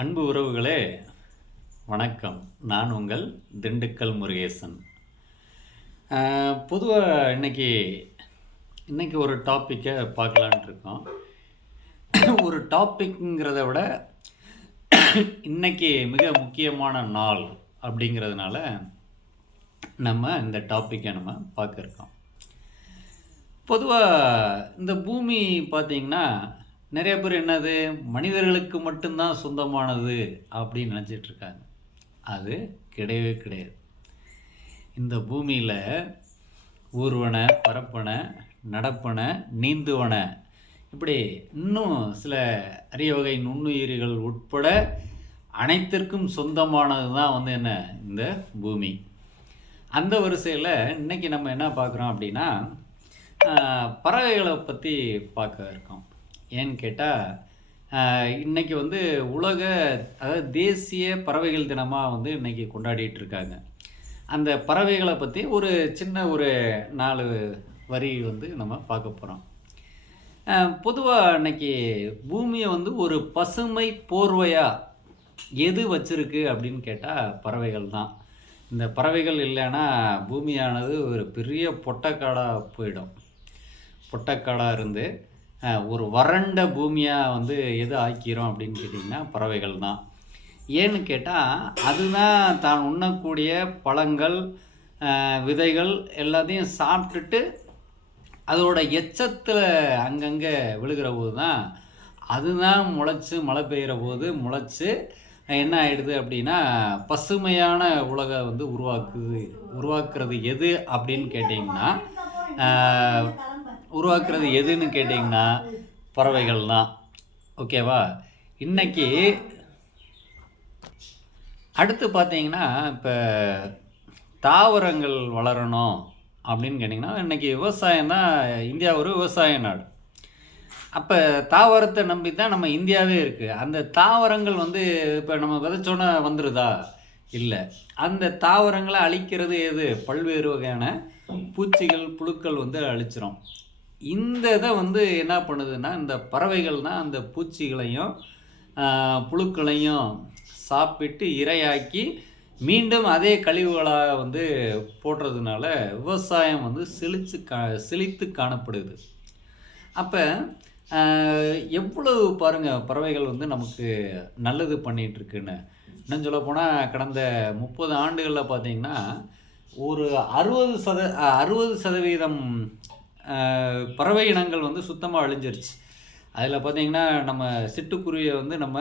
அன்பு உறவுகளே வணக்கம். நான் உங்கள் திண்டுக்கல் முருகேசன். பொதுவாக இன்னைக்கு இன்னைக்கு ஒரு டாப்பிக்கை பார்க்கலான்ட்டு இருக்கோம். ஒரு டாப்பிக்குங்கிறத விட இன்னைக்கு மிக முக்கியமான நாள் அப்படிங்கிறதுனால நம்ம இந்த டாப்பிக்கை நம்ம பார்க்க இருக்கோம். பொதுவாக இந்த பூமி பார்த்தீங்கன்னா நிறைய பேர் என்னது? மனிதர்களுக்கு மட்டும்தான் சொந்தமானது அப்படின்னு நினச்சிட்டு இருக்காங்க. அது கிடையவே கிடையாது. இந்த பூமியில் ஊர்வனை பரப்பனை நடப்பனை நீந்துவன இப்படி இன்னும் சில அரிய வகை நுண்ணுயிரிகள் உட்பட அனைத்திற்கும் சொந்தமானது தான் வந்து என்ன? இந்த பூமி. அந்த வரிசையில் இன்றைக்கி நம்ம என்ன பார்க்குறோம் அப்படின்னா பறவைகளை பற்றி பார்க்க இருக்கோம். ஏன்னு கேட்டால் இன்னைக்கு வந்து உலக அதாவது தேசிய பறவைகள் தினமாக வந்து இன்னைக்கு கொண்டாடிட்டு இருக்காங்க. அந்த பறவைகளை பற்றி ஒரு சின்ன ஒரு நாலு வரி வந்து நம்ம பார்க்க போகிறோம் பொதுவாக இன்னைக்கு பூமியை வந்து ஒரு பசுமை போர்வையாக எது வச்சுருக்கு அப்படின்னு கேட்டால் பறவைகள் தான். இந்த பறவைகள் இல்லைன்னா பூமியானது ஒரு பெரிய பொட்டக்காடாக போயிடும். பொட்டக்காடாக இருந்து ஒரு வறண்ட பூமியாக வந்து எது ஆக்கிறோம் அப்படின்னு கேட்டிங்கன்னா பறவைகள் தான். ஏன்னு கேட்டால் அதுதான் தான் உண்ணக்கூடிய பழங்கள் விதைகள் எல்லாத்தையும் சாப்பிட்டுட்டு அதோட எச்சத்தில் அங்கங்கே விழுகிற போது தான் அதுதான் முளைச்சி மழை பெய்கிற போது முளைச்சி என்ன ஆகிடுது அப்படின்னா பசுமையான உலகை வந்து உருவாக்குது உருவாக்குறது எது அப்படின்னு கேட்டிங்கன்னா உருவாக்குறது எதுன்னு கேட்டிங்கன்னா பறவைகள் தான் ஓகேவா? இன்றைக்கி அடுத்து பார்த்தீங்கன்னா இப்போ தாவரங்கள் வளரணும் அப்படின்னு கேட்டிங்கன்னா இன்றைக்கி விவசாயம் தான் இந்தியா ஒரு விவசாய நாடு. அப்போ தாவரத்தை நம்பி தான் நம்ம இந்தியாவே இருக்குது அந்த தாவரங்கள் வந்து இப்போ நம்ம விதைச்சோன்னே வந்துடுதா இல்லை. அந்த தாவரங்களை அழிக்கிறது எது? பல்வேறு வகையான பூச்சிகள் புழுக்கள் வந்து அழிச்சிரும். இந்த இதை வந்து என்ன பண்ணுதுன்னா இந்த பறவைகள்னால் அந்த பூச்சிகளையும் புழுக்களையும் சாப்பிட்டு இரையாக்கி மீண்டும் அதே கழிவுகளாக வந்து போடுறதுனால விவசாயம் வந்து செழித்து கா செழித்து காணப்படுது. அப்போ எவ்வளவு பாருங்கள் பறவைகள் வந்து நமக்கு நல்லது பண்ணிகிட்ருக்குன்னு இன்னும் சொல்ல போனால் கடந்த முப்பது ஆண்டுகளில் பார்த்தீங்கன்னா ஒரு அறுபது சத அறுபது சதவீதம் பறவை இனங்கள் வந்து சுத்தமாக அழிஞ்சிருச்சு. அதில் பார்த்தீங்கன்னா நம்ம சிட்டுக்குருவியை வந்து நம்ம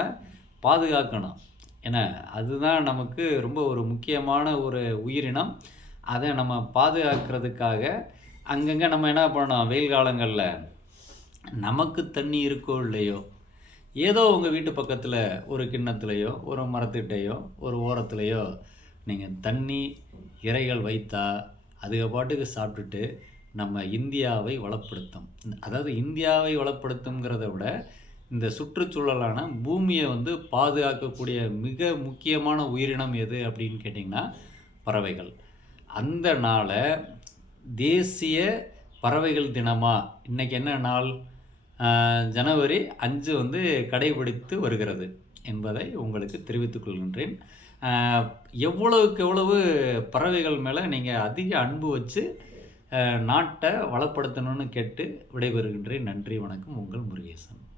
பாதுகாக்கணும். ஏன்னா அதுதான் நமக்கு ரொம்ப ஒரு முக்கியமான ஒரு உயிரினம். அதை நம்ம பாதுகாக்கிறதுக்காக அங்கங்கே நம்ம என்ன பண்ணோம் வெயில் காலங்களில் நமக்கு தண்ணி இருக்கோ இல்லையோ ஏதோ உங்கள் வீட்டு பக்கத்தில் ஒரு கிண்ணத்துலேயோ ஒரு மரத்துக்கிட்டேயோ ஒரு ஓரத்துலேயோ நீங்கள் தண்ணி இறைகள் வைத்தா அதுக பாட்டுக்கு சாப்பிட்டுட்டு நம்ம இந்தியாவை வளப்படுத்தும். அதாவது இந்தியாவை வளப்படுத்துங்கிறத விட இந்த சுற்றுச்சூழலான பூமியை வந்து பாதுகாக்கக்கூடிய மிக முக்கியமான உயிரினம் எது அப்படின்னு கேட்டிங்கன்னா பறவைகள். அந்த நாளை தேசிய பறவைகள் தினமாக இன்றைக்கி என்ன நாள்? ஜனவரி அஞ்சு வந்து கடைபிடித்து வருகிறது என்பதை உங்களுக்கு தெரிவித்துக் கொள்கின்றேன். எவ்வளவுக்கு எவ்வளவு பறவைகள் மேலே நீங்கள் அதிக அன்பு வச்சு நாட்டை வளப்படுத்தணும்னு கேட்டு விடைபெறுகின்றேன். நன்றி வணக்கம். உங்கள் முருகேசன்.